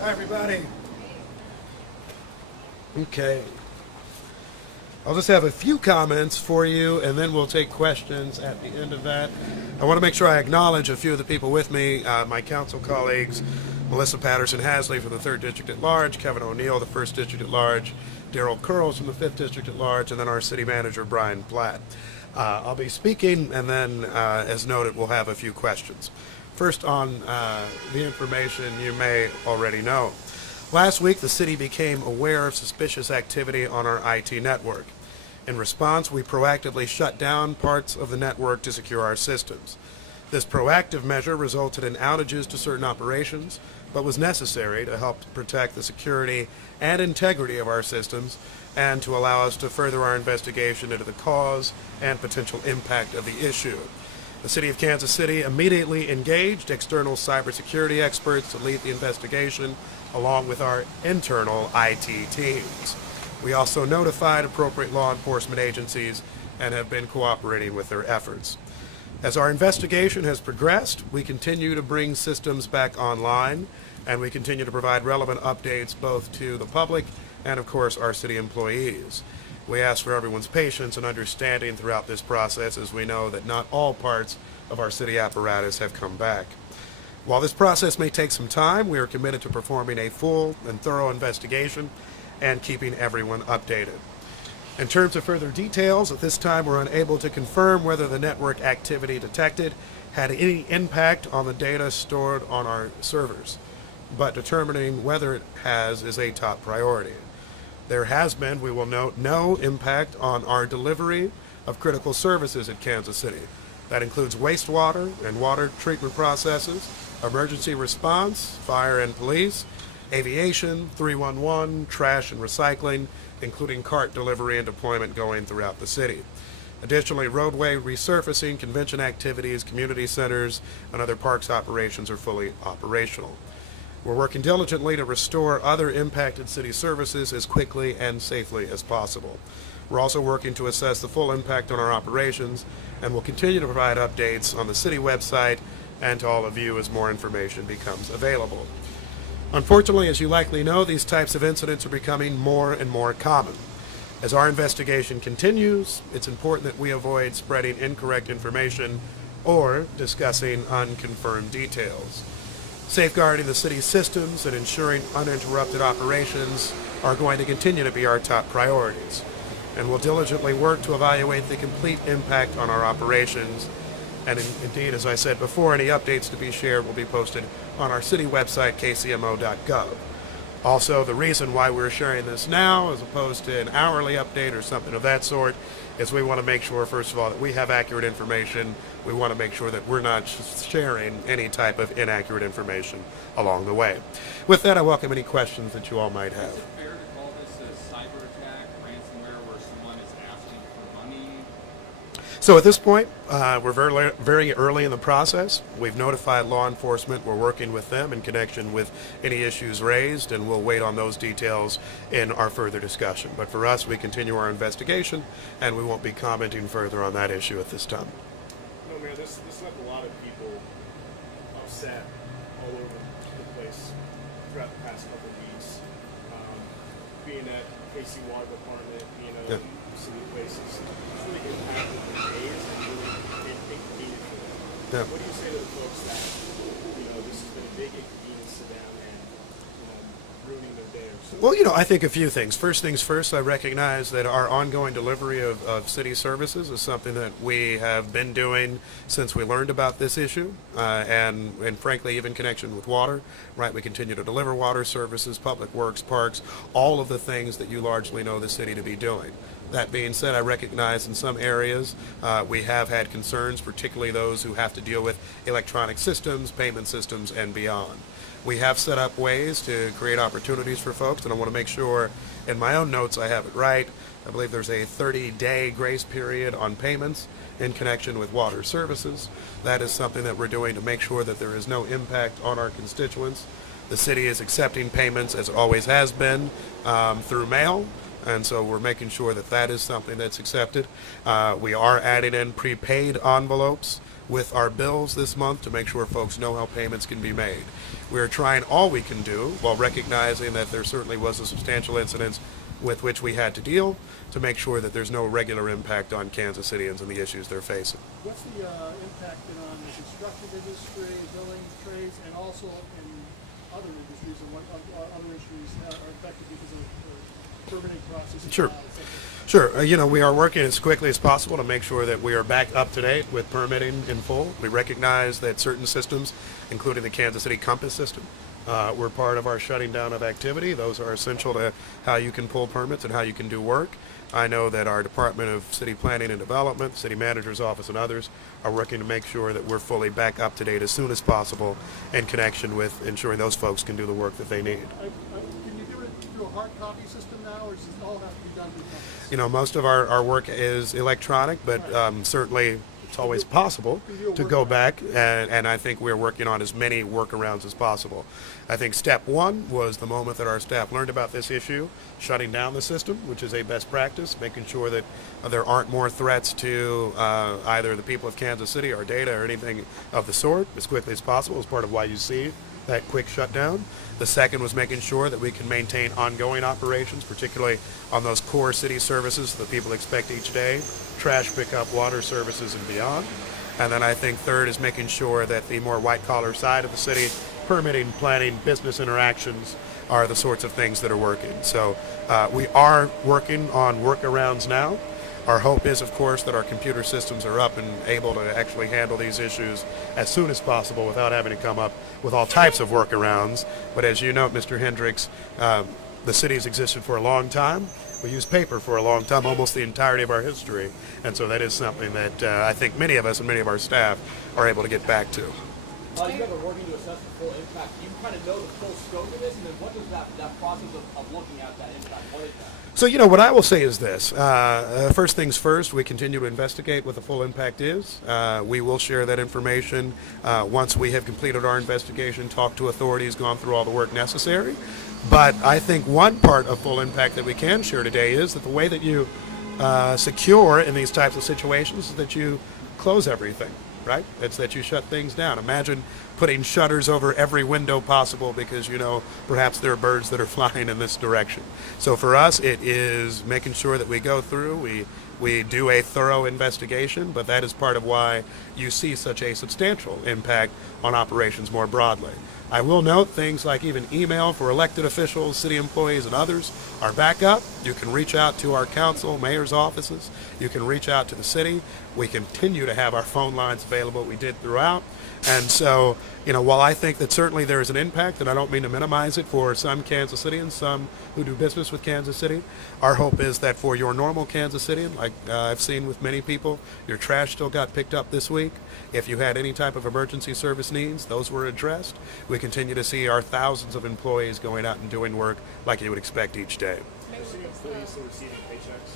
Hi, everybody. Okay. I'll just have a few comments for you, and then we'll take questions at the end of that. I want to make sure I acknowledge a few of the people with me, my council colleagues, Melissa Patterson-Hasley from the 3rd District at Large, Kevin O'Neill, the 1st District at Large, Daryl Curls from the 5th District at Large, and then our City Manager, Brian Platt. I'll be speaking, and then, as noted, we'll have a few questions. First, on the information you may already know. Last week, the city became aware of suspicious activity on our IT network. In response, we proactively shut down parts of the network to secure our systems. This proactive measure resulted in outages to certain operations, but was necessary to help protect the security and integrity of our systems and to allow us to further our investigation into the cause and potential impact of the issue. The City of Kansas City immediately engaged external cybersecurity experts to lead the investigation, along with our internal IT teams. We also notified appropriate law enforcement agencies and have been cooperating with their efforts. As our investigation has progressed, we continue to bring systems back online, and we continue to provide relevant updates both to the public and, of course, our city employees. We ask for everyone's patience and understanding throughout this process, as we know that not all parts of our city apparatus have come back. While this process may take some time, we are committed to performing a full and thorough investigation and keeping everyone updated. In terms of further details, at this time we're unable to confirm whether the network activity detected had any impact on the data stored on our servers, but determining whether it has is a top priority. There has been, we will note, no impact on our delivery of critical services at Kansas City. That includes wastewater and water treatment processes, emergency response, fire and police, aviation, 311, trash and recycling, including cart delivery and deployment going throughout the city. Additionally, roadway resurfacing, convention activities, community centers, and other parks operations are fully operational. We're working diligently to restore other impacted city services as quickly and safely as possible. We're also working to assess the full impact on our operations, and will continue to provide updates on the city website and to all of you as more information becomes available. Unfortunately, as you likely know, these types of incidents are becoming more and more common. As our investigation continues, it's important that we avoid spreading incorrect information or discussing unconfirmed details. Safeguarding the city's systems and ensuring uninterrupted operations are going to continue to be our top priorities, and we'll diligently work to evaluate the complete impact on our operations. And indeed, as I said before, any updates to be shared will be posted on our city website, kcmo.gov. Also, the reason why we're sharing this now as opposed to an hourly update or something of that sort is we want to make sure, first of all, that we have accurate information. We want to make sure that we're not sharing any type of inaccurate information along the way. With that, I welcome any questions that you all might have. Is it fair to call this a cyber attack, ransomware, where someone is asking for money? So at this point, we're very early in the process. We've notified law enforcement. We're working with them in connection with any issues raised, and we'll wait on those details in our further discussion. But for us, we continue our investigation, and we won't be commenting further on that issue at this time. No, Mayor, this left a lot of people upset all over the place throughout the past couple of weeks. Being at KC Water Department, Yeah. some of the places, it's really impacted their days and really inconvenient for them. Yeah. What do you say to the folks that, this has been a big inconvenience to them and, ruining their day or so? Well, I think a few things. First things first, I recognize that our ongoing delivery of city services is something that we have been doing since we learned about this issue, and frankly, even in connection with water, right? We continue to deliver water services, public works, parks, all of the things that you largely know the city to be doing. That being said, I recognize in some areas we have had concerns, particularly those who have to deal with electronic systems, payment systems, and beyond. We have set up ways to create opportunities for folks, and I want to make sure in my own notes I have it right. I believe there's a 30-day grace period on payments in connection with water services. That is something that we're doing to make sure that there is no impact on our constituents. The city is accepting payments, as it always has been, through mail. And so we're making sure that that is something that's accepted. We are adding in prepaid envelopes with our bills this month to make sure folks know how payments can be made. We're trying all we can do while recognizing that there certainly was a substantial incidence with which we had to deal to make sure that there's no regular impact on Kansas Cityans and the issues they're facing. What's the impact then on the construction industry, building trades, and also in other industries, and what other industries are affected because of the permitting process? Sure. Sure. We are working as quickly as possible to make sure that we are back up to date with permitting in full. We recognize that certain systems, including the Kansas City Compass system, were part of our shutting down of activity. Those are essential to how you can pull permits and how you can do work. I know that our Department of City Planning and Development, City Manager's Office, and others are working to make sure that we're fully back up to date as soon as possible in connection with ensuring those folks can do the work that they need. Can you do it through a hard copy system now, or does it all have to be done through Compass? Most of our work is electronic, but certainly it's always possible to go back, and I think we're working on as many workarounds as possible. I think step one was the moment that our staff learned about this issue, shutting down the system, which is a best practice, making sure that there aren't more threats to either the people of Kansas City, our data, or anything of the sort as quickly as possible, as part of why you see that quick shutdown. The second was making sure that we can maintain ongoing operations, particularly on those core city services that people expect each day, trash pickup, water services, and beyond. And then I think third is making sure that the more white-collar side of the city, permitting, planning, business interactions are the sorts of things that are working. So we are working on workarounds now. Our hope is, of course, that our computer systems are up and able to actually handle these issues as soon as possible without having to come up with all types of workarounds. But as you know, Mr. Hendricks, the city's existed for a long time. We used paper for a long time, almost the entirety of our history. And so that is something that I think many of us and many of our staff are able to get back to. You guys are working to assess the full impact. Do you kind of know the full scope of this? And then what does that process of looking at that impact, what is that? So, what I will say is this. First things first, we continue to investigate what the full impact is. We will share that information once we have completed our investigation, talked to authorities, gone through all the work necessary. But I think one part of full impact that we can share today is that the way that you secure in these types of situations is that you close everything, right? It's that you shut things down. Imagine putting shutters over every window possible because perhaps there are birds that are flying in this direction. So for us, it is making sure that we go through, we do a thorough investigation, but that is part of why you see such a substantial impact on operations more broadly. I will note things like even email for elected officials, city employees, and others are back up. You can reach out to our council, mayor's offices. You can reach out to the city. We continue to have our phone lines available. We did throughout. And so, while I think that certainly there is an impact, and I don't mean to minimize it for some Kansas Cityans, some who do business with Kansas City, our hope is that for your normal Kansas Cityan, like I've seen with many people, your trash still got picked up this week. If you had any type of emergency service needs, those were addressed. We continue to see our thousands of employees going out and doing work like you would expect each day. City employees still receiving paychecks?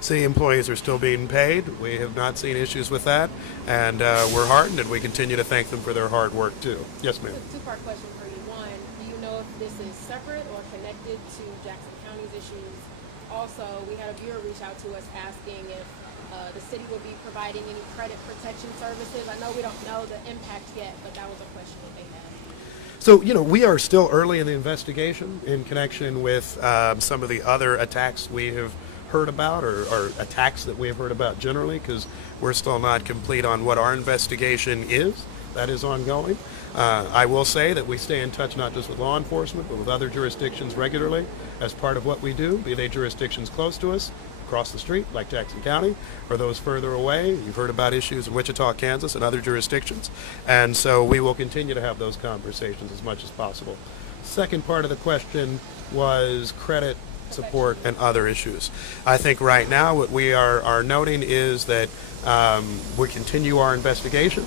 City employees are still being paid. We have not seen issues with that, and we're heartened, and we continue to thank them for their hard work too. Yes, ma'am. It's a two-part question for you. One, do you know if this is separate or connected to Jackson County's issues? Also, we had a viewer reach out to us asking if the city would be providing any credit protection services. I know we don't know the impact yet, but that was a question that they had. So, we are still early in the investigation in connection with some of the other attacks we have heard about, or attacks that we have heard about generally, because we're still not complete on what our investigation is. That is ongoing. I will say that we stay in touch not just with law enforcement, but with other jurisdictions regularly as part of what we do, be they jurisdictions close to us, across the street, like Jackson County, or those further away. You've heard about issues in Wichita, Kansas, and other jurisdictions. And so we will continue to have those conversations as much as possible. Second part of the question was credit support and other issues. I think right now what we are noting is that we continue our investigation.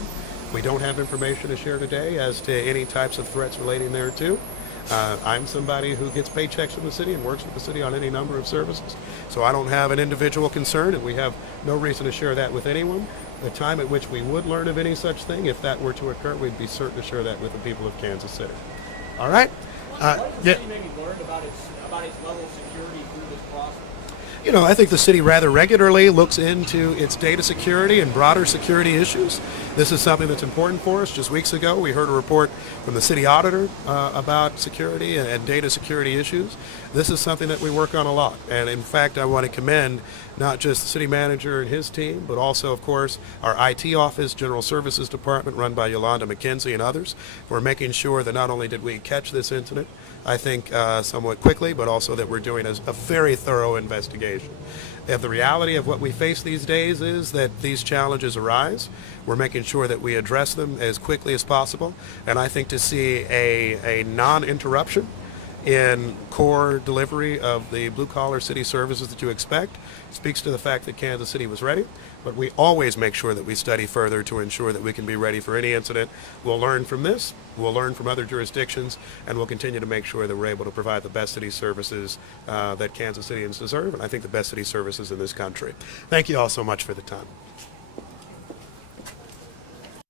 We don't have information to share today as to any types of threats relating thereto. I'm somebody who gets paychecks from the city and works with the city on any number of services. So I don't have an individual concern, and we have no reason to share that with anyone. The time at which we would learn of any such thing, if that were to occur, we'd be certain to share that with the people of Kansas City. All right? What has the Yeah. city maybe learned about its level of security through this process? You know, I think the city rather regularly looks into its data security and broader security issues. This is something that's important for us. Just weeks ago, we heard a report from the city auditor about security and data security issues. This is something that we work on a lot. And in fact, I want to commend not just the city manager and his team, but also, of course, our IT office, General Services Department, run by Yolanda McKenzie and others, for making sure that not only did we catch this incident, I think somewhat quickly, but also that we're doing a very thorough investigation. And the reality of what we face these days is that these challenges arise. We're making sure that we address them as quickly as possible. And I think to see a non-interruption in core delivery of the blue-collar city services that you expect speaks to the fact that Kansas City was ready. But we always make sure that we study further to ensure that we can be ready for any incident. We'll learn from this, we'll learn from other jurisdictions, and we'll continue to make sure that we're able to provide the best city services that Kansas Cityans deserve, and I think the best city services in this country. Thank you all so much for the time.